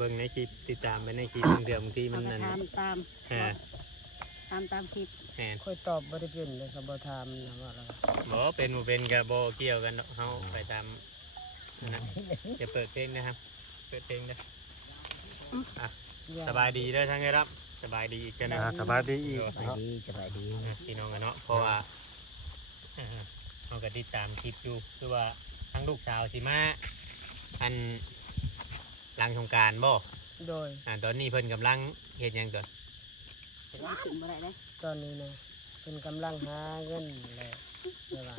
เบิ่งในคลิปติดตามไปในคลิปเดิมที่มันนั่น ตาม ฮะ ตามคลิป แม่น ค่อยตอบบ่ได้เป็นเลยครับบ่ถามนะว่าแล้ว บ่เป็นบ่เป็นก็บ่เกี่ยวกันดอกเฮาไปตามนะจะเปิดเพลงนะครับเปิดเพลงเด้อสบายดีเด้อทั้งไงครับสบายดีอีกกันนะ สบายดีอีก สบายดีสบายดี พี่น้องกันเนาะเพราะว่าเราก็ติดตามคลิปอยู่คือว่าทั้งลูกสาวสิมาอันหลังสงกรานต์บ่ โดย ตอนนี้เพิ่นกำลังเฮ็ดหยังก่อน ว่าถึงบ่ได้เลย ตอนนี้นะเป็นกำลังหาเงินแล้วแต่ว่า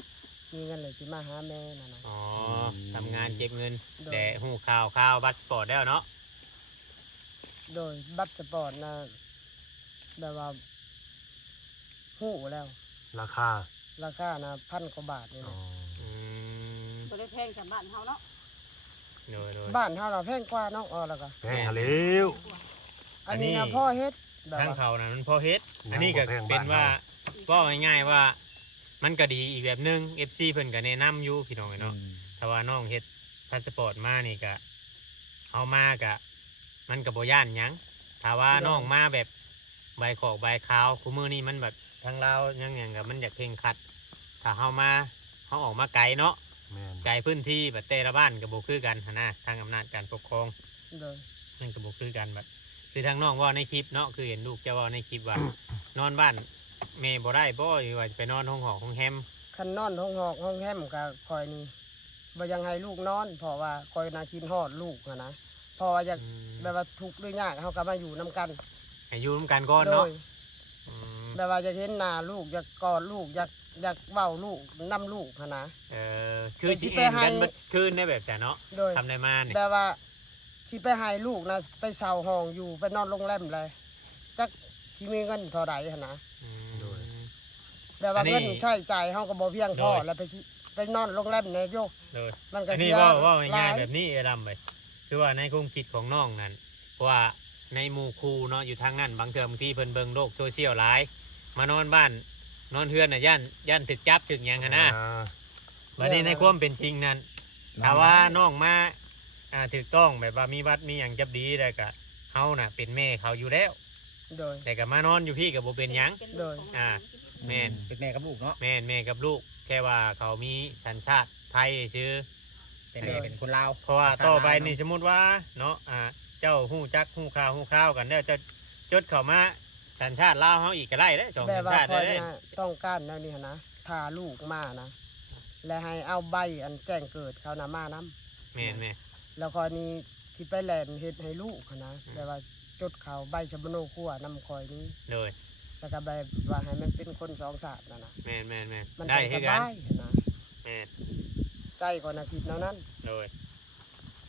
มีเงินเลยสิมาหาแม่นะนะ อ๋อทำงานเก็บเงิน โดย แต่หูข่าวบัตรสปอร์ตแล้วเนาะ โดยบัตรสปอร์ตนะแบบว่าหู้แล้ว ราคา ราคานะ1,000 กว่าบาทนี่นะ อืม บ่ได้แพงจากบ้านเฮาเนาะ โดย บ้านเฮาเราแพงกว่าน้องออแล้วก็ แพงหาเร็ว อันนี้นะพ่อเฮ็ดแบบ ทั้ง ว่า เขานะมันพอเฮ็ด ยัง อันนี้ก็ บ่แพง เป็น บ้าน ว่า เรา ก็ง่ายๆว่ามันก็ดีอีกแบบหนึง FC เพิ่นก็แนะนำอยู่พี่น้องเนาะ ถ้าว่าน้องเฮ็ดพาสปอร์ตมานี่ก็เอามากะมันก็บ่ย่านหยังถ้าว่าน้องมาแบบใบขอกใบขาวคู่มือนี่มันแบบทางเราวยังหยังกับมันอยากเพ่งครัด ถ้าเฮามาเฮาออกมาไกลเนาะ แม่น ไกลพื้นที่แบบแต่ละบ้านก็บ่คือกันหั้นนะทางอำนาจการปกครอง โดย มันก็บ่คือกันแบบคือทางน้องเว่าในคลิปเนาะคือเห็นลูกจะเว่าในคลิปว่า นอนบ้านแม่บ่ได้บ่หรือว่าไปนอนห้องหอห้องแฮม คันนอนห้องหอกห้องแฮมก็คอยนี่บ่ยังให้ลูกนอนเพราะว่าคอยน่ากินฮอดลูกอะนะเพราะว่าอยากแบบว่าทุกข์หรือยากเฮาก็มาอยู่นํกัน ให้อยู่ร่วมกันก่อน โด เนาะ ย อืม แบบว่าจะเห็นหน้าลูกอยากกอดลูกอยากเว้าลูกนํลูกหั้นนะ คือสิ ไป เอ็น ให้ กันเบิดคืนได้แบบแต่เนาะ โดย ทำได้มาเนี่ย แบบว่าสิไปให้ลูกนะไปเช่าห้องอยู่ไปนอนโรงแรมเลยจักสิมีเงินเท่าใดหั้นนะ แบบว่าเงินใช้จ่ายเฮาก็บ่เพียงพอแล้วไปนอนโรงแรมเนี่ยโยก โดย มันก็ อันนี้ เสีย ว่าง่าย หล ๆแบบนี้เอดำไปคือว่าในความคิดของน้องนั้นเพราะว่าในหมู่ครูเนาะอยู่ทางนั้นบางเทื่อบางที่เพิ่นเบิ่งโลกโซเชียลหลาย มานอนบ้านนอนเฮือนน่ะย่านถึกจับถึกหยังหั้นนะ อ่า บัดนี้ในความเป็นจริงนั้นถ้าว่าน้องมาถูกต้องแบบว่ามีวัดมีหยังจับดีแล้วก็เฮาน่ะเป็นแม่เขาอยู่แล้ว โดย แต่ก็มานอนอยู่พี่ก็บ่เป็นหยัง โดย แม่น เป็นแม่กับลูกเนาะ แม่กับลูกแค่ว่าเขามีสัญชาติไทยชื่อ แต่แม่เป็นคนลาว เพราะว่าต่อไปนี่สมมติว่าเนาะเจ้าหู้จักหู้ข่าวกันแล้วจะจดเข้ามาสัญชาติลาวเฮาอีกก็ได้เด้อสอง แบบ สัญ ว่า ชาติ คอย ได้ นะต้องการแนวนี้หั้นนะพาลูกมานะและให้เอาใบอันแจ้งเกิดเขานะมานํ แม่น แล้วคอยนี้สิไปแล่นเฮ็ดให้ลูกหั้นนะแบบว่าจดเขาใบชะบโนครัวนำคอยนี้ โดย แล้วก็แบบว่าให้มันเป็นคนสองศาสตร์นะ แม่น มัน ได้ จัง คือกัน สบายหั้นนะ แม่น ใจก่อนนะคิดแนวนั้น โดย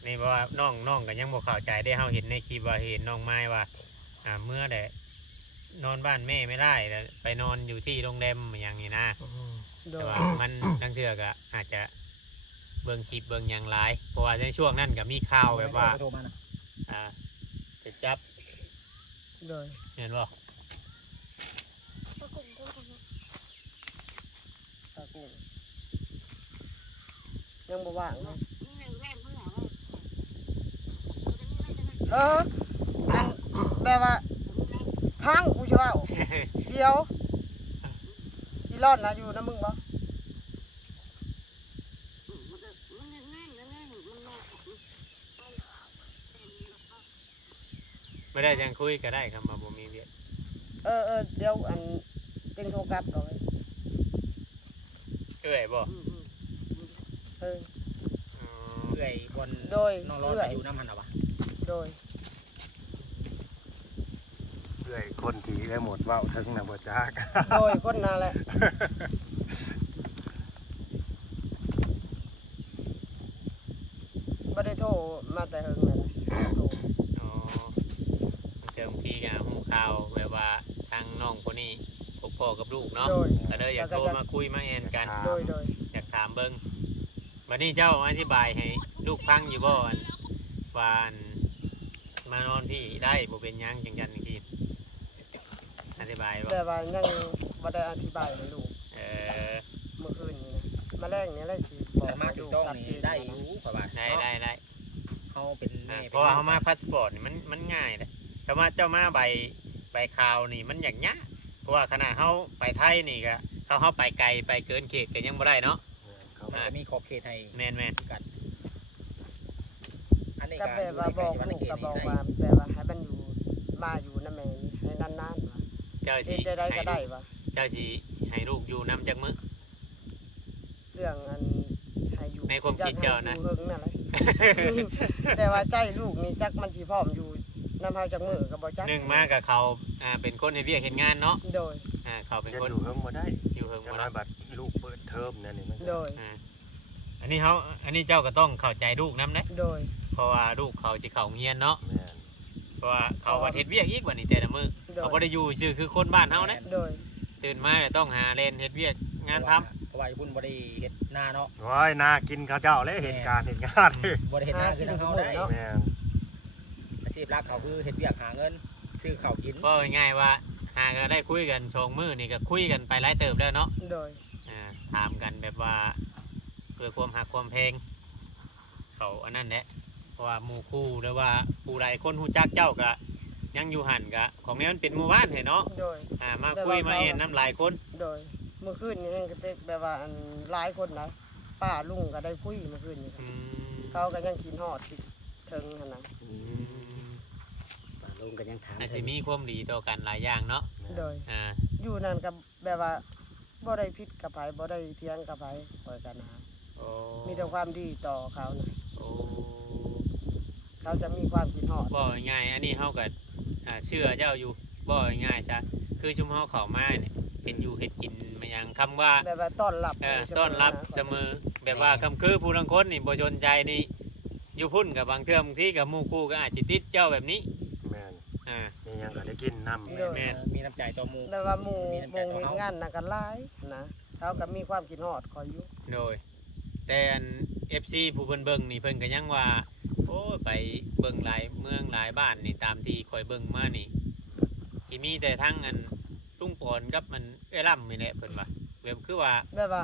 นี่เพราะว่าน้องก็ยังบ่เข้าใจได้เฮาเห็นในคลิปว่าเห็นน้องไม้ว่าเมื่อใดนอนบ้านแม่ไม่ได้แล้วไปนอนอยู่ที่โรงแรมอย่างนี้นะ โด แต่ ย ว่ามันทั้งเทื่อก็อาจจะเบิ่งคลิปเบิ่งหยังหลายเพราะว่าในช่วงนั้นก็มีข่าวแบบว่า โทรมานะ จะจับ โดย เห็นบ่ ตะกูยังบ่ว่างเลยอันแบบว่าพังกูจะว่าเดี๋ยวอีรอดนะอยู่นะมึงบ่ ไม่ได้ยังคุยก็ได้ครับมาบ่มีเวียด เดี๋ยวอันเต็งโทรกลับก่อน เอ้ยบ่ เออ อ๋อ เอื่อยบน โดย น้องรอด เอื่อย ไปอยู่น้ำหันหรอวะ โดย เรื่อยคนที่ได้หมดเว้าถึงนะบ่จัก โดยคนนั่นแหละบ่ได้โทรมาแต่เฮิงเลยโทร อ๋อเติมพี่กับหูข่าวแบบว่าทางน้องคนนี้พบพ่อกับลูกเนาะ โดย ก็เลยอยากโทรมาคุยมาแอนกัน โดย อยากถามเบิ่งวันนี้เจ้าอธิบายให้ลูกฟังอยู่บ่อันว่าอันมานอนพี่ได้บ่เป็นหยังจังจันทีอธิบายบ่ แต่ว่ายังบ่ได้อธิบายให้ลูก เออ เมื่อคืนนี้นะมาแรกนี้แหละสิบอก แต่มา ให้ จุ ลู ด ก จ้อง ชัดเจ นี่ น ได้อยู่ขวาบาท ได้ เขา าเป็นแม่ เพราะว่าเขามาพาสปอร์ตนี่มันง่ายเลยแต่ว่าเจ้ามาใบข่าวนี่มันอย่างเงี้ยเพราะว่าขนาดเขาไปไทยนี่ก็เขาไปไกลไปเกินเขตก็ยังบ่ได้เนาะ เขา มันจะมีขอบเขตให้ แม่น กันอันนี้ ก็ ก็ แบบว่าบอกลูกก็บอกว่าแบบว่าให้มันอยู่มาอยู่นำแม่ให้นานๆว่า เจ้า เฮ็ สิ ดได้ก็ได้ว่า เจ้าสิให้ลูกอยู่นํจักมื้อ เรื่องอันให้อยู่ ในความคิดเจ้านะ อยกให้อยู่เฮิงนั่นแหละ แต่ว่าใจลูกนี่จักมันสิพร้อมอยู่นำเฮาจักมื้อก็บ่จัก หนึ่งมากับเขาเป็นคนเฮ็ดเวียกเฮ็ดงานเนาะ โดย เขาเป็น จะ คน ดูเฮิงบ่ได้ อยู่เฮิง จะ บ่ น้อ ได้ ยบัดลูกเปิดเทอมนั่นนี่มัน โดย อันนี้เจ้าก็ต้องเข้าใจลูกนํเด้ โดย เพราะว่าลูกเขาสิเข้าโรงเรียนเนาะ แม่น เพราะว่าเขาว่าเฮ็ดเวียกอีกวันนี้แต่ละมื้อ โด เขา ย บ่ได้อยู่ซื่อคือคนบ้านเฮานะ โดย ตื่นมาแล้วต้องหาเล่นเฮ็ดเวียกงานทำ เพราะว่าพุ่นบ่ได้เฮ็ดหน้าเนาะ โอ้ยน่ากินข้าวเจ้าเลยเหตุการณ์เหตุงาน บ่ได้เฮ็ดหน้าคือทางเฮาได้ แม่น อาชีพหลักเขาคือเฮ็ดเวียกหาเงินซื้อข้าวกิน ก็ง่ายๆว่าหาก็ได้คุยกันสองมื้อนี่ก็คุยกันไปหลายเติบแล้วเนาะ โดย ถามกันแบบว่าเพื่อความหักความเพลงเขาอันนั้นแหละเพราะว่าหมู่คู่หรือว่าผู้ใดคนฮู้จักเจ้าก็ยังอยู่หันก็ของนี้มันเป็นหมู่บ้านเนาะ โดย มาคุยมาเอ็นน้ำหลายคน โดยเมื่อคืนนี้เองก็เป็นแบบว่าอันหลายคนนะป้าลุงก็ได้คุยเมื่อคืนนี้ อืม เขาก็ยังกินฮอดคิดถึงหั่นน่ะ ป้าลุงก็ยังถาม อาจจะมีความดีต่อกันหลายอย่างเนาะ โดย อ่า อยู่นั่นก็แบบว่าบ่ได้ผิดกับไผบ่ได้เถียงกับไผปล่อยกันนะ โอ้ มีแต่ความดีต่อเขานะ โอ้ เขาจะมีความคิดฮอด บ่ง่ายอันนี้เฮาก็เชื่อเจ้าอยู่บ่ง่ายซะคือชุมเฮาเข้ามาเนี่ยเฮ็ดอยู่เฮ็ดกินมาหยังคำว่า แบบว่าต้อนรับ ต้อนรับเสมอแบบว่าคำคือผู้ลังคนนี่บ่สนใจนี่อยู่พุ่นกับบางเทื่อบางที่กับหมู่คู่ก็อาจสิติดเจ้าแบบนี้ แม่น อ่า นี่ยังก็ได้กินน้ำ แม่น มีน้ำใจต่อหมู่ แบบว่าหมู่วงเฮ็ดงานน่ะก็หลายนะเขาก็มีความคิดฮอดคอยอยู่ โดยแต่อัน FC ผู้เพิ่นเบิ่งนี่เพิ่นก็ยังว่าโอ้ยไปเบิ่งหลายเมืองหลายบ้านนี่ตามที่คอยเบิ่งมานี่สิมีแต่ทั้งอันลุงปอนกับมันเอ้ยล่ำนี่แหละเพิ่นว่าแบบคือว่า แบบว่า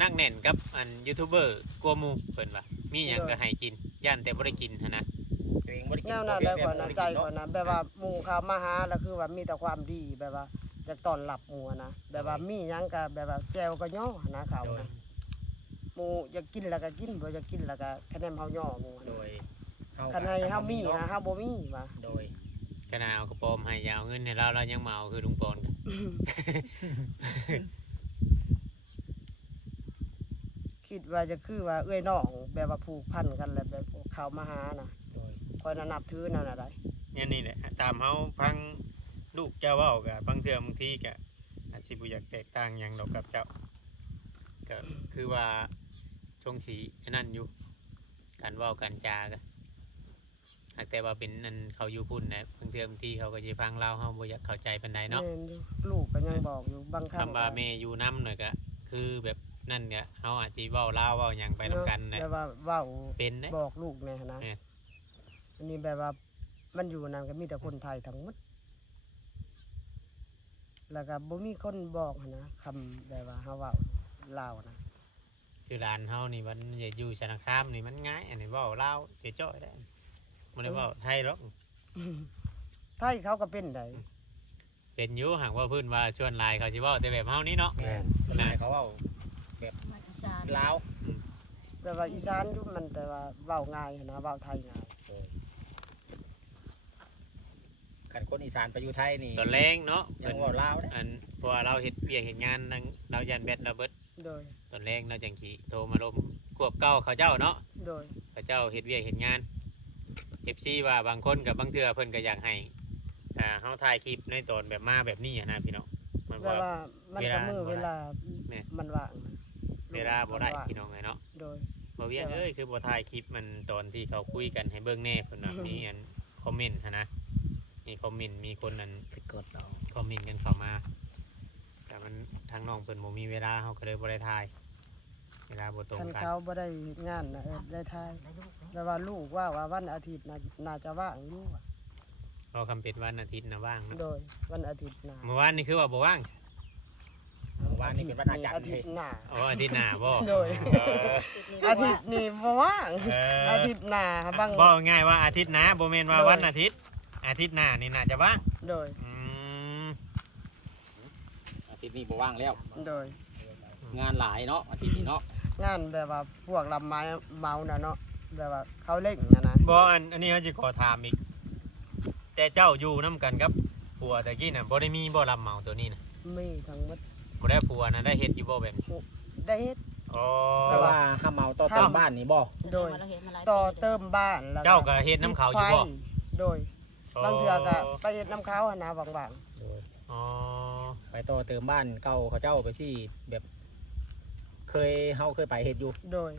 นักแน่นกับอันยูทูบเบอร์กลัวหมู่เพิ่นว่ามีหยังก็ให้กินย่านแต่บ่ได้กินหันนะ ตัวเองบ่ได้กิ แน น วนั้นได้กว่านะใจกว่านะแบบว่าหมู่เขามาหาแล้วคือว่ามีแต่ความดีแบบว่าจะต้อนรับหมู่นะแบบว่ามีหยังก็แบบว่าแจวก็ย่อนะเขานะหมู่อยากกินแล้วก็กินบ่อยากกินแล้วก็คะแนนเฮาย่อหมู่ โด นะ ย คันให้เฮามีฮะเฮาบ่มีว่า โดย ขนาดเอากระโปรงให้อยาวเงินให้เรายังมาเอาคือลุงปอนกัน คิดว่าจะคือว่าเอ้ยน้องแบบว่าผูกพันกันแล้วแบบเขามาหานะ โดย คอยนับถือนั่นน่ะได้ เนี่ยนี่แหละตามเฮาพังลูกเจ้าเว้ากับบางเทื่อบางทีก็อาจสิบ่อยากแตกต่างหยังดอกกับเจ้าก็คือว่าชงสีอันนั้นอยู่การเว้ากันจาก็หากแต่ว่าเป็นอันเขาอยู่พุ่นนะบางเทื่อบางทีเขาก็สิฟังเราเฮาบ่อยากเข้าใจปานใดเนาะ แม่นอยู่ลูกก็ยังบอกอยู่บางครั้ง คำว่าแม่อยู่น้ำหน่อยก็คือแบบนั่นก็เขาอาจจะเว้าเล่าวเว้าหยังไปนำกันนะ แบบว่าเว้า เป็นนะ บอกลูกแน่นะ แม่น อันนี้แบบว่ามันอยู่นั่นก็มีแต่คนไทยทั้งหมดแล้วก็บ่มีคนบอกหั้นนะคำแบบว่าเฮาเว้าลาวนะ คือร้านเฮานี่มันอย่าอยู่สารคามนี่มันง่ายอันนี้เว้าเล่าวจ้อยๆได้บ่ได้เว้าไทยหรอก ไทยเขาก็เป็นได้ เป็นอยู่หากว่าเพื้นว่าชวนหลายเขาสิเว้าแต่แบบเฮานี่เนาะ แม่นส่วนใหญ่เขาเว้า มาจากชา ลาว แบบว่าอีสานอยู่มันแต่ว่าเว้าง่ายหั้นนะเว้าไทยง่าย คันคนอีสานไปอยู่ไทยนี่ ตอนแรงเนาะ ยังเว้าลาวเด้ อันเพราะว่าเราเฮ็ดเวียกเฮ็ดงานนั่งเรายันแบตเราเบิด โดย ตอนแรงเราจังสิโทรมาลมควบเก่าเขาเจ้าเนาะ โดย เขาเจ้าเฮ็ดเวียกเฮ็ดงาน FC ว่าบางคนกับบางเทื่อเพิ่นก็อยากให้เฮาถ่ายคลิปในตอนแบบมาแบบนี้อะนะพี่น้องมัน แบบ ว่า ว่ามันก็มือเวลา แม่ มันว่างนะ เวลาบ่ได้ มันว่าง พี่น้องไงเนาะ โดย บ่เวียงเอ้ยคือบ่ถ่ายคลิปมันตอนที่เขาคุยกันให้เบิ่งแน่เพิ่นว่า มีอันคอมเมนต์หันนะมีคอมเมนต์มีคนนั้น ไปกดเรา คอมเมนต์กันเข้ามาแต่มันทางน้องเพิ่นบ่มีเวลาเฮาก็เลยบ่ได้ถ่ายเวลาบ่ตรง คัน กัน เขาบ่ได้เฮ็ดงานนะได้ทายแต่ว่าลูกว่าวันอาทิตย์น่าจะว่างอยู่อะ เพราะคำเป็นวันอาทิตย์นะว่างเนาะ โดยวันอาทิตย์น่ะ เมื่อวานนี่คือว่าบ่ว่าง ม มื่อวานนี่เป็นวันอาจารย์ อาทิตย์หน้า อ๋ออาทิตย์หน้าบ่ โดย อาทิตย์นี้บ่ว่างอาทิตย์หน้าบาง บ่ง่ายว่าอาทิตย์หน้าบ่แม่นว่าวันอาทิตย์อาทิตย์หน้านี่น่าจะว่าง โดย อาทิตย์นี้บ่ว่างแล้ว โดย งานหลายเนาะอาทิตย์นี้เนาะ งานแบบว่าพวกลำไม้เมาน่ะเนาะแบบว่าเขาเล่งนะ บ่อันนี้เขาสิขอถามอีกแต่เจ้าอยู่นํกันกับผัวตะกี้น่ะบ่ได้มีบ่รับเหมาตัวนี้น่ะ มีทั้งหมด บ่ได้ผัวน่ะได้เฮ็ดอยู่บ่แบบนี้ ได้เฮ็ด อ๋อ แต่ว่าห้ามเมาต่อเติมบ้านนี่บ่ โดยต่อเติมบ้านแล้ว เจ้าก็เฮ็ดน้ำเขาอยู่บ่ ติดไฟโดยบางเทื่อก็ไปเฮ็ดน้ำเขาหั่นนะบาง อ๋อ ไปต่อเติมบ้านเก่าเขาเจ้าไปสิแบบเฮาเคยไปเฮ็ดอยู่ ๆโดย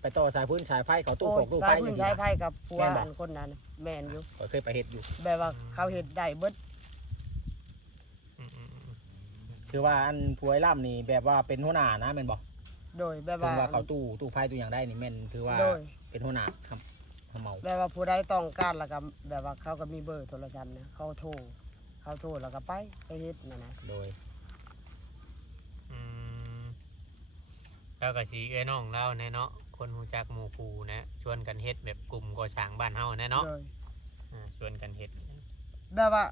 ไปต่อสายพื้นสายไฟเขาตู้ โอ้ ข ย องตู้ สา ไฟ ย อ พื้น ยู่ สาย ที่ ไฟกับผัว แม่นบ่ อันคนนั้นแม่นอยู่ เขาเคยไปเฮ็ดอยู่ แบบว่าเขาเฮ็ดได้เบิด อืม คือว่าอันผู้ไอ้ล่ำนี่แบบว่าเป็นหัวหน้านะแม่นบ่ โดยแบบ ถื ว่า อว่าเขาตู้ไฟตู้อย่างได้นี่แม่นถือว่า โดย เป็นหัวหน้าครับห้ามเมา แบบว่าผู้ใดต้องการแล้วก็แบบว่าเขาก็มีเบอร์โทรศัพท์นะเขาโทรแล้วก็ไปเฮ็ดนั่นนะ โดย อืมแล้วก็สิเอ้ยน้องเราแน่เนาะคนฮู้จักหมู่คู่นะชวนกันเฮ็ดแบบกลุ่มก่อสร้างบ้านเฮาแน่เนาะ โดย ชวนกันเฮ็ด แบบว่า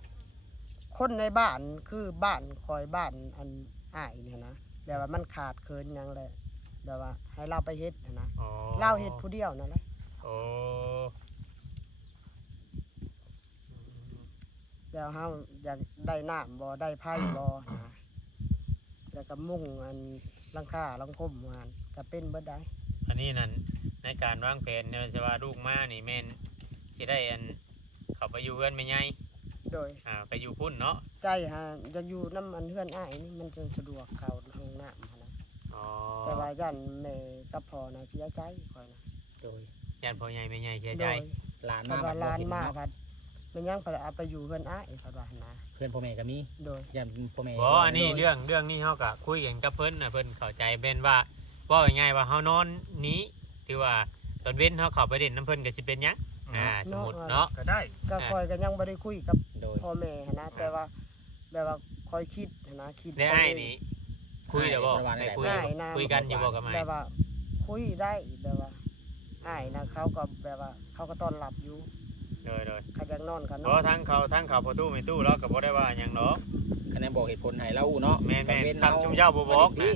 คนในบ้านคือบ้านคอยบ้านอันอ้ายนี่นะแบบว่ามันขาดเคินหยังเลยแบบว่าให้เราไปเฮ็ดนะ อ๋อ เราเฮ็ดผู้เดียวนั่นแหละ โอ้ แล้วเฮาอยากได้น้ำบ่ได้ไผ่บ่นะแล้วก็มุ่งอันหลังคาหลังคมมันก็เป็นเบิดได้ อันนี้นั่นในการวางแผนเนี่ยจะว่าลูกมานี่แม่นสิได้อันเข้าไปอยู่เฮือนแม่ใหญ่ โดย ไปอยู่พุ่นเนาะ ใจฮะจะอยู่น้ำมันเฮือนอ้ายนี่มันจะสะดวกเข้าห้องน้ำหั้นนะ อ๋อ แต่ว่าย่านแม่กับพ่อน่ะเสียใจค่อยนะ โดย ญาติพ่อใหญ่แม่ใหญ่เสีย โด ใจ ย หลาน เพ มา ราะว่า บัด หลาน บ่เห็ มา เนาะ พัดมันยังเพิ่นเอาไปอยู่เฮือนอ้ายเพิ่นว่าหั่นนะ เพื่อนพ่อแม่ก็มี โดย ยันพ่อแม่ บ่อันนี้เรื่องนี้เฮาก็คุยกันกับเพิ่นน่ะเพิ่นเข้าใจแม่นว่าว่าง่ายๆว่าเฮานอนหนี้ที่ว่าตอนเว้นเฮาเข้าไปเล่นน้ำเพิ่นก็สิเป็นหยังสมมุติเนาะ ก็ได้ ก็ค่อยก็ยังบ่ได้คุยกับ โดย พ่อแม่หั้นนะแต่ว่าแบบว่าค่อยคิดหั้นนะคิด ได้ ไป ไอ้ เรื่อย นี่คุยเดี๋ยวบ่ได้คุย อ้ายนะ คุยกันอยู่บ่กับไอ้ แบบว่าคุยได้แบบว่าอ้ายนะเขาก็แบบว่าเขาก็ต้อนรับอยู่ โดย เขาอยากนอนก็น เพ อ ราะ น ทั้งเขาประตูไม่ตู้แล้วก็บ่ได้ว่าหยังดอก คะแนนบอกเหตุผลให้เราเนาะ แม่น กังเว้น ๆคำจุมเจ้าบ่บอก พี่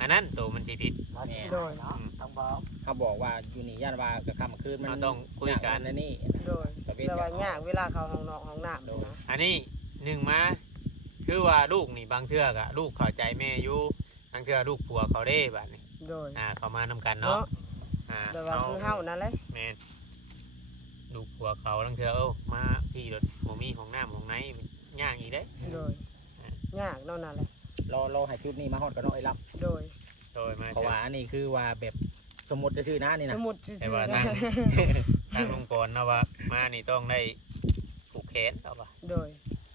อันนั้นตัวมันสิผิด บ่สิ โดย เนาะต้องบอก เขาบอกว่าอยู่นี่ย่านว่ากับค่ำคืนมัน เราต้องคุยกัน นะนี่ โดย ประเภท แบบว่า จะ ยากเวลาเขาห้องนอกห้องน้ำนะ อันนี้หนึ่งมาคือว่าลูกนี่บางเทื่อกะลูกเข้าใจแม่อยู่บางเทื่อลูกผัวเขาได้บัดนี้ โดย เขามานำกันเนาะ เนาะ แบบว่าคือเฮานั่นแหละ แม่นลูกผัวเขาบางเทื่อมาพี่รถบ่มีของน้ำของไหนย่างอีกเด้ โดยยากเนาะนั่นแหละ รอให้จุดนี้มาฮอดกันเนาะไอ้รับ โดย โดยมา เพราะว่าอันนี้คือว่าแบบสมมติจะชื่อนะนี่ ส นะ มุดซื่ แต่ อ ว่า ๆ ทา นะ ง ลุงปอนนะว่ามานี่ต้องได้ผูกแขนเอาป่ะ โดย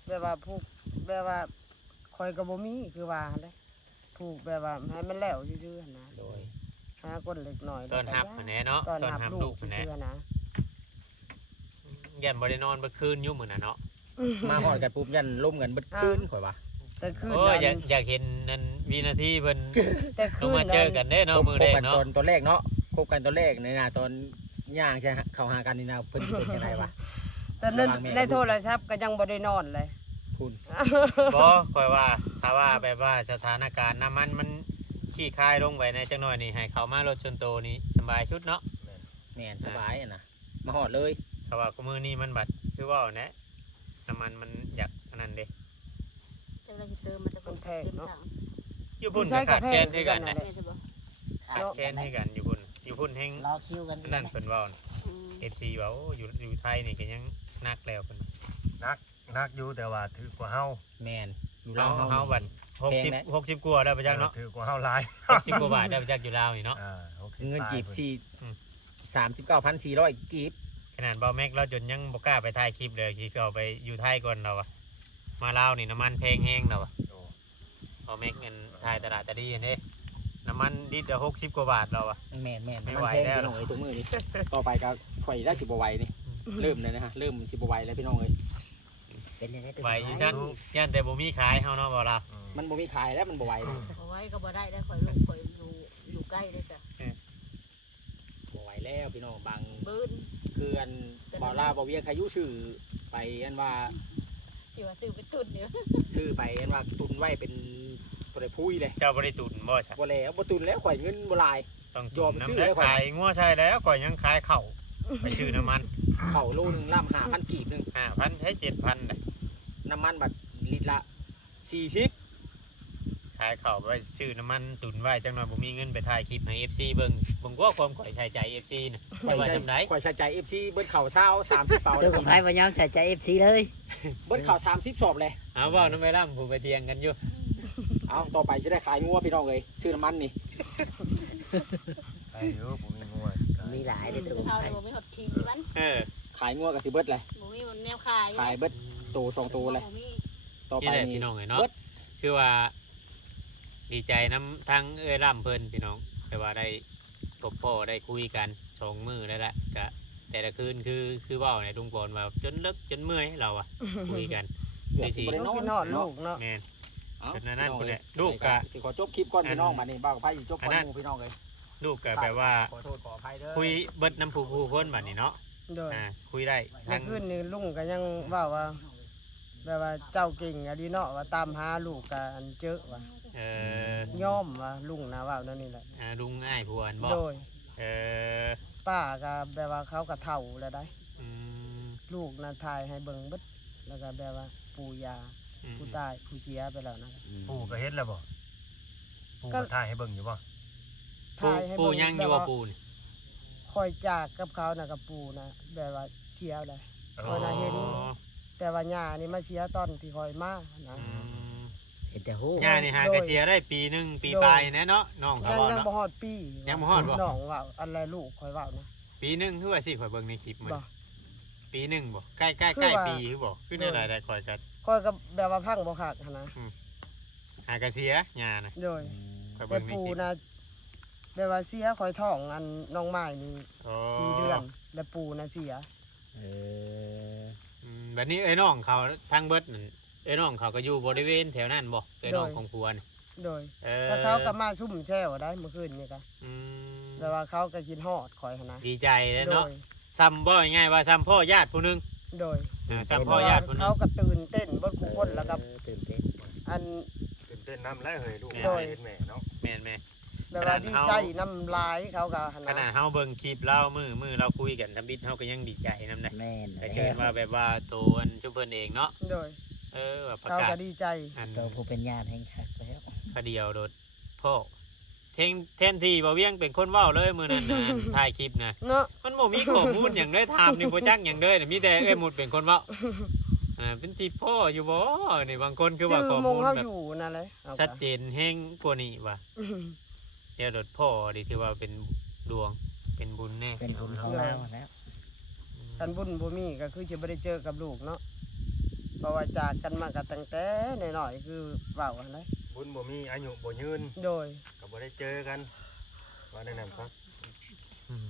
แบบว่าผูกแบบว่าคอยกับบ่มีคือว่าหั่นแหละผูกแบบว่าให้มันแล้วซื่อๆหั่นนะ โดย หาคนเล็กน้อย ต้อนรับ แล้วก็ แหน่เนาะ ต้อน ต้อน รับ รับ ลู ลู ก กแหน่ ซื่อๆนะ ยันบ่ได้นอนเมื่อคืนอยู่มื้อน่ะเนาะ มาฮอดกันปุ๊บยันล่มกันเบิดคืนข่อยว่า แต่คืน โอ้ย นั้น อยากเห็นนั่นวินาทีเพิ่น แต่คื ต้อง น มาเจอกันได้เนาะมือแรก คบ เนาะ ตอนแรกเนาะคบกันตอนแรกในนาตอนย่างใช่เข้าหากันนี่นาเพิ่นเป็นยังไงวะ แต่นั้น ระหว่างแม่ ในโทรศัพท์ก็ยังบ่ได้นอนเลย คุณ บ่ค่อยว่าถ้าว่าแบบว่าสถานการณ์น้ำมันขี้คายลงไปในจังหน่อยนี่ให้เขามารถชนโตนี่สบายชุดเนาะ แม่นสบายอะนะมาฮอดเลย ถ้าว่ากูมือนี่มันบัดคือว่าแหนะน้ำมันอยากอันนั้นเด้ จังได๋สิเติมมันจะเป็นเต็มถัง อยู่พุ่นก็ขาดแคลนคือกันนะ แม่จะบ่ ขาดแคลนคือกันอยู่พุ่นแฮง รอคิวกัน นั่นเพิ่นเว้า อืม FC ว่าโอ้อยู่ไทยนี่ก็ยังนักแล้วเพิ่น นักอยู่แต่ว่าถือกว่าเฮา แม่นอยู่ เฮา ลาว เฮาบัด แพงไหม 60กว่าได้ไปจักเนาะ ถือกว่าเฮาหลาย 60กว่าบาทได้ไปจักอยู่ลาวนี่เนาะ เงินกีบ อืม 39,400กีบ ขนาดเบาแม็กเราจนยังบ่กล้าไปถ่ายคลิปเลยที่เขาไปอยู่ไทยก่อนเราอะมาลาวนี่น้ำมันแพงแห้งเราอะ โอ้ เบาแม็กเงินถ่ายตลาดจะดีเด้น้ำมันลิตรละ60กว่าบาทเราอะ แม่น ไม่ มัน ไหว แพง แล้ว พี่น้องเอ้ยตัวมือนี่ต่อไปก็ข่อยได้สิบ่ไหวนี่เริ่มเลยนะฮะเริ่มสิบ่ไหวแล้วพี่น้องเอ้ย เป็นยังไงตัว ไว้อยู่ซั่นย่านแต่บ่มีขายเฮาเนาะบ่ล่ะ มันบ่มีขายแล้วมันบ่ไหว เอาไว้ก็บ่ได้ได้ข่อยลูกข่อยอยู่ใกล้ได้จ้ะ บ่ไหวแล้วพี่น้องบาง บื้น คืออันบ่ลาบ่เวียงใครอยู่ชื่อไปอันว่า ที่ว่าซื้อไปตุนเนี่ย ชื่อไปอันว่าตุนไว้เป็นตัวได้พุยเลย เจ้าบ่ได้ตุนบ่ใช่ บ่แล้วบ่ตุนแล้วข่อยเงินบ่หลาย ต้อง ยอม ตุน ซื้อ น้ำได้ ให้ข่อย ขายงัวใช่แล้วก่อยยังขายข้าวไปซื้อน้ำมัน เข้าโลนึงล่ำ5,000กีบนึง 5,000ใช้7,000ได้ น้ำมันบัดลิตรละ40 ขายข้าวไว้ซื้อน้ำมันตุนไว้จังหน่อยบ่มีเงินไปถ่ายคลิปให้ FC เบิ่งว่าความข่อยใช้ใจ FC น่ะ ข่อย ว่า ใช้ จำได้ ข่อยใช้ใจ FC เบิ้ลเข่าเช้า30เป่า ตัวกับไพ่พยายามใส่ใจ FC เลย เบิ้ลเข่า30สอบเลย เอาเว้าน้ำไปล่ำผู้ไปเถียงกันอยู่ เอาต่อไปจะได้ขายงัวพี่น้องเลยชื่อน้ำมันนี่ ไปอยู่ผมมีงัวสิขาย มีหลายเลยตัว เอา ไพ่ เลยบ่มีหดทีมัน ขายงัวกับสิเบิ้ลเลย บ่มีแนวขาย ขายเบิ้ลโต2ตัวเลย บ่มี ต่อ นี่ ไป แหละ นี่ พี่น้องเนาะ เบิด คือว่า ดีใจน้ำทั้งล่ำเพิ่นพี่น้องแต่ว่าได้พบพ่อได้คุยกัน2 มื้อแล้วละก็แต่ละคืนคือเว้าในลุงปอนว่าจนเลิกจนเมื่อยเราอะคุยกัน เดี๋ยวสิบ่ได้ ลู น ก อน พี่นอนลูกเนาะ แม่น เอา เป็นนั่น พี่อง พุ่นแหละ เอ้ย ลูกกะ สิขอจบคลิปก่อนพี่น้องมานี่บ้าวกับไพ่สิจบก่อน อันนั้น หมู่พี่น้องเลย ลูกก็แบบว่า ขอโทษขออภัยเด้อ คุยเบิดน้ำผู้คนบัดนี้เนาะ โดย คุยได้ เมื่ ทั้ อง คืนนี้ลุงก็ยังว่าแบบว่าเจ้าเก่งอะดีเนาะว่าตามหาลูกก็อันเจอว่า เอ่อย่ อมว่าลุงนะว่านั่นนี่แหละ ลุงอ้ายพวนบ่ โดย เอ่อ ป้าก็แบบว่าเขาก็เฒ่าแล้วได้ อืม ลูกนะทายให้เบิ่งเบิดแล้วก็แบบว่าปู่ยา อืม ผู้ตายผู้เสียไปแล้วนะ ปู่ก็เฮ็ดแล้วบ่ปู่ ก็ ก็ถ่ายให้เบิ่งอยู่บ่ ทายให้ ปู เบิ่ง ยังอยู่ แบบ ว่า ว่า ปูนี่ คอยจากกับเขานะกับปู่นะแบบว่าเสียเลย อ๋ คอยน่ะเห็น แต่ว่าย่านี่มาเสียตอนที่คอยมานะ อืม เห็นแต่หู้ ย่านี่หากระเสียได้ปีหนึงปีปลายแน่เนาะน้องเขา ยัง บอก ยัง เนาะ บ่ฮอดปี ยังบ่ฮอดบ่ น้องว่าอะไรลูกคอยว่านะ ปีหนึงคือว่าสิข่อยเบิ่งในคลิปมัน บ่ ปีหนึงบ่ใกล้ใกล้ คือ ใกล้ ว่า ปีคือบ่คือในหลายๆข่อยก็ คอยก็แบบว่าพังบ่คักหั้นนะ หากระเสียย่าน่ะ โดย ข่อย แต่ เบิ่งใน ปู่ คลิป นะแบบว่าเสียคอยท้องอันน้องไม้นี่ อ๋อ 4 เดือนแล้วปู่นะเสีย เออ บัดนี้เอ้ยน้องเขาทางเบิดนั่นเอ้ยน้องเขาก็อยู่บริเวณแถวนั้นบ่เอ้ยน้องของผัวนี่ โดย เออ แล้วเขาก็มาซุ่มแช่วได้เมื่อคืนนี่ก็ อืม แต่ว่าเขาก็กินฮอดคอยหั้นนะ ดีใจแล้ว โด เนาะ ย ซ้ำบ่ง่ายๆว่าซ้ำพ่อญาติผู้หนึง โดย ซ้ำพ่อญาติผู้หนึ เขา ง ก็ตื่นเต้นเบนทุกคนแล้วก็ ตื่นเต้น อัน ตื่นเต้นน้ำแล้วเฮ้ยลูก โดย เฮ็ดแม่เนาะ แม่นแม่ แบบว่าดีใจน้ำลายเขาก็หัน ขนาด นะ เฮาเบิ่งคลิปเล่ามือเราคุยกันทำบิดเฮาก็ยังดีใจนำได้ แม่น แต่เชิญว่าแบบว่าตัวอันชุบเพิ่นเองเนาะ โดย ว่าประ เขา กาศ ก็ดีใจ อัน ตัวผู้เป็นญาติแห่งคักแล้ว พระเดียวโดดพ่อแทนที่บ่เวียงเป็นคนเว้าเลยมื้อนั้นน่ะอันถ่ายคลิปนะ เนาะ มันบ่มีข้อมูลหยังเลยถามนี่บ่จักหยังเลยน่ะมีแต่เอ้ยหมุดเป็นคนเว้าเป็นจีพ่ออยู่บ่นี่บางคนคือว่า จื้ ข้อ อมง มูล เขา แบ อบ ยู่นั่นเลยเอา ชัด ก็ เจนแฮงกว่านี้ว่ะเดี๋ยวโดดพ่อนี่ถือว่าเป็นดวงเป็นบุญแน่ เป็นบุญของเราแล้ว กันบุญบ่มีก็คือจะบ่ได้เจอกับลูกเนาะเพราะว่าจากกันมาก็ตั้งแต่น้อยๆคือเว้าหั่นเลย บุญบ่มีอายุบ่ยืน โดย ก็บ่ได้เจอกันว่าแนะนำซัก อืม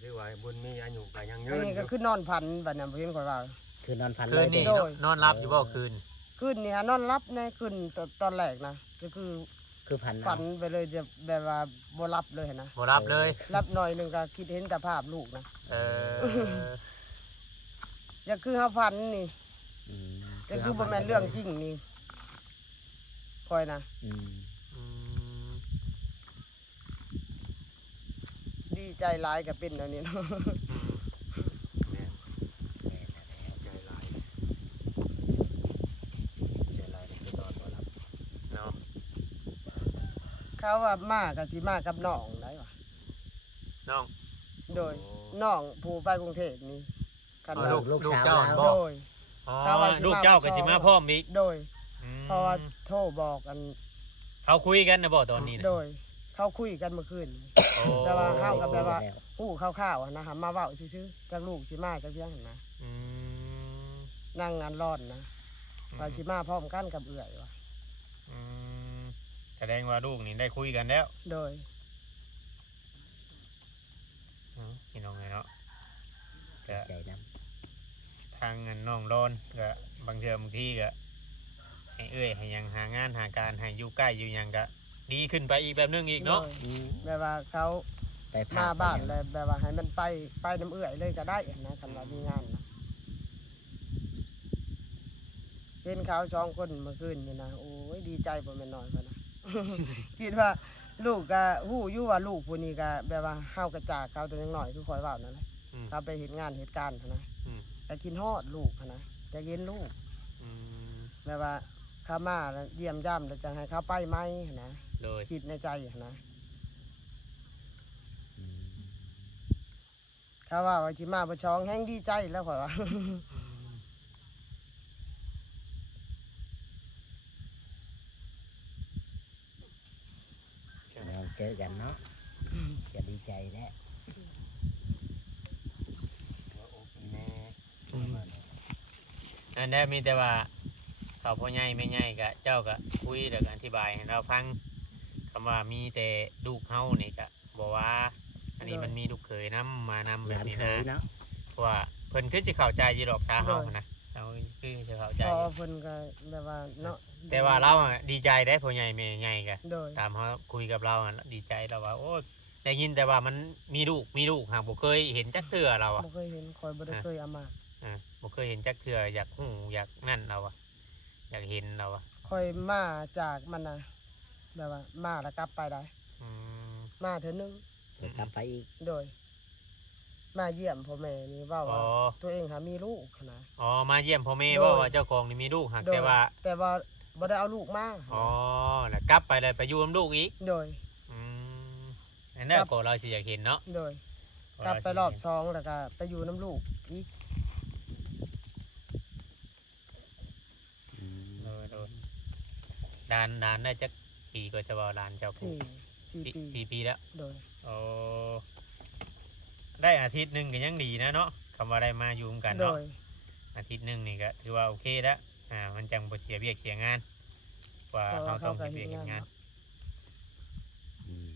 หรือว่าบุญมีอายุก็ยังยื อัน น นี้ก็คือนอนพันบัดนั้นบ่เห็นข่อยว่า คือนอนพัน คื เล น ย นี้ โดย นอนรับอยู่บ่คืน คืนนี้ฮะนอนรับในคืนตอนแรกนะก็คือ คือพัน ฝันไปเลยจะแบบว่าบ่รับเลยนะ บ่รับเลย รับหน่อยหนึงก็คิดเห็นแต่ภาพลูกนะ เออ อย่าคือเฮาฝันนี่ อืม ก็คือบ่แม่นเรื่องจริงนี่คอยนะ อืม อืม ดีใจหลายก็เป็นเดี๋ยวนี้เนาะ อืม ใจหลายใจหลายคือนอนบ่หลับ เนาะ เขาว่ามาก็สิมากับน้องได้ว่ะ น้อง โดยน้องผู้ไปกรุงเทพนี่กัน อ๋อ ว่า ลูกเจ้าบ่ โดย อ๋อ เขาว่าสิมา ลูกเจ้าก็สิมาพร้อมอีก โดย อืม เพราะว่าโทรบอกกัน เขาคุยกันนะบ่ตอนนี้นะ โดย เขาคุยกันเมื่อคืน โอ้ แต่ว่าเฮาก็แบบว่า แล้ว ผู้ข้าวๆอะนะหามาเว้าซื่อๆจักลูกสิมาจักเพียงหั่นนะ อืม นั่งงานร้อนนะว่าสิมาพร้อมกันกับเอื้อยว่ะ อืมแสดงว่าลูกนี่ได้คุยกันแล้ว โดย พี่น้องไงเนาะก็ ใจน้ ท ทางเงินน้องโดนก็บางเทื่อบางทีก็ให้ให้หยังหางานหาการให้อยู่ใกล้อยู่หยังก็ดีขึ้นไปอีกแบบนึงอีกเนาะ โดยแบบว่าเขา ไปพ มาบ้าน ไป เลยแบบว่าให้มันไปน้ำเอื้อยเลยก็ได้นะคันว่ามีงานนะเห็นเขาสองคนเมื่อคืนนี่นะโอ้ยดีใจบ่แม่นน้อยพะนะ คิดว่าลูกก็ฮู้อยู่ว่าลูกผู้นี้ก็แบบว่าเฮากระจากเขาแต่ยังน้อยคือคอยเว้านั่นแหละ อืม เขาไปเฮ็ดงานเหตุการณ์หั้นนะ อืม แต่กินฮอดลูกหั้นนะจะเห็นลูก อืม แบบว่าเขามาแล้วเยี่ยมย่ำแล้วจะให้เขาไปไหมหั้นนะ โดย คิดในใจหั้นนะ อืม เขาว่าสิมาบ่ช้องแฮงดีใจแล้วข่อยว่า เราเจอกันเนาะจะดีใจแน่ อันนี้มีแต่ว่าเขาพ่อใหญ่ไม่ใหญ่ก็เจ้าก็คุยแล้วก็อธิบายให้เราฟังคำว่ามีแต่ลูกเฮานี่ก็บอกว่า อันนี้มันมีลูกเขยนำมานำ ห แบบ ลาน นี้ เค นะ ยเนาะ เพราะว่าเพิ่นคือสิเข้าใจอยู่ดอกชาเฮานะเราคือสิเข้าใจ พอเพิ่นก็แบบว่าเนาะ แต่ว่าเราอะดีใจได้พ่อใหญ่แม่ใหญ่ก็ โดย ตามเขาคุยกับเราอะดีใจเราว่าโอ้ได้ยินแต่ว่ามันมีลูกหากบ่เคยเห็นจักเทื่อเราอะ บ่เคยเห็นข่อยบ่ได้เคยเอามา บ่เคยเห็นจักเทื่ออยากฮู้อยากนั่นเราอะอยากเห็นเราอะ ข่อยมาจากมันนะแบบว่ามาแล้วกลับไปได้ อืม มาเทื่อนึง เดี๋ยวกลับไปอีก โดย มาเยี่ยมพ่อแม่นี่เว่า อ๋ ว่า อ ตัวเองหามีลูกนะ อ๋อมาเยี่ยมพ่อแม่ โดย ว่าเจ้าของนี่มีลูกหัก โดย แต่ว่า แต่ว่าบ่ได้เอาลูกมา อ๋อแล้วกลับไปเลยไปอยู่กับลูกอีก โดย อืมอันนั้นก็เราสิอยากเห็นเนาะ โดย กลับไปรอบ2แล้วก็ไปอยู่น้ำลูกอีก โดยดานได้จักปีก็จะว่าดานเจ้าปู่ 4 ปี 4 ปีแล้ว โดย โอ้ได้อาทิตย์หนึงก็ยังดีนะเนาะคำว่าได้มาอยู่กัน โด เนาะ ย อาทิตย์หนึงนี่ก็ถือว่าโอเคแล้วมันจังบ่เสียเวียกเสียงานกว่า เพราะ เรา ว่า ต้อง เขาก็ เฮ็ดเวียก เฮ็ เฮ็ ด ด งาน งาน อืม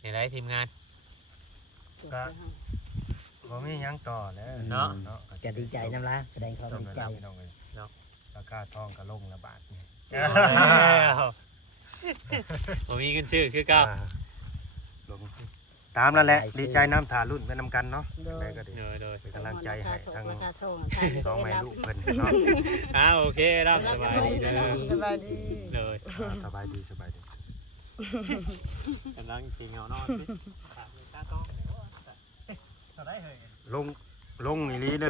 ในไรทีมงาน ก็บ่มีหยังต่อแล้ว เนาะ จะดีใจน้ำละแสดงความ จบ ดี แล้ว ใจ นะพี่น้องเอ้ย เนาะ ราคาทองก็ลงละบาทนี่ ผมมีกันชื่อคือเก้า ลงตามนั่นแหละดีใจน้ำถารุ่นไปนำกันเนาะ โดย ได้ก็ดี โดย เป็นกำลังใจให้ทั้ง ราคาส่ง สองแม่ลูกเพิ่นเนาะ โอเครับสบายดีเด้อ สบายดี เลย สบายดีสบายดี กำลังกินเงานอนสิ ลงอีหลีเด้อ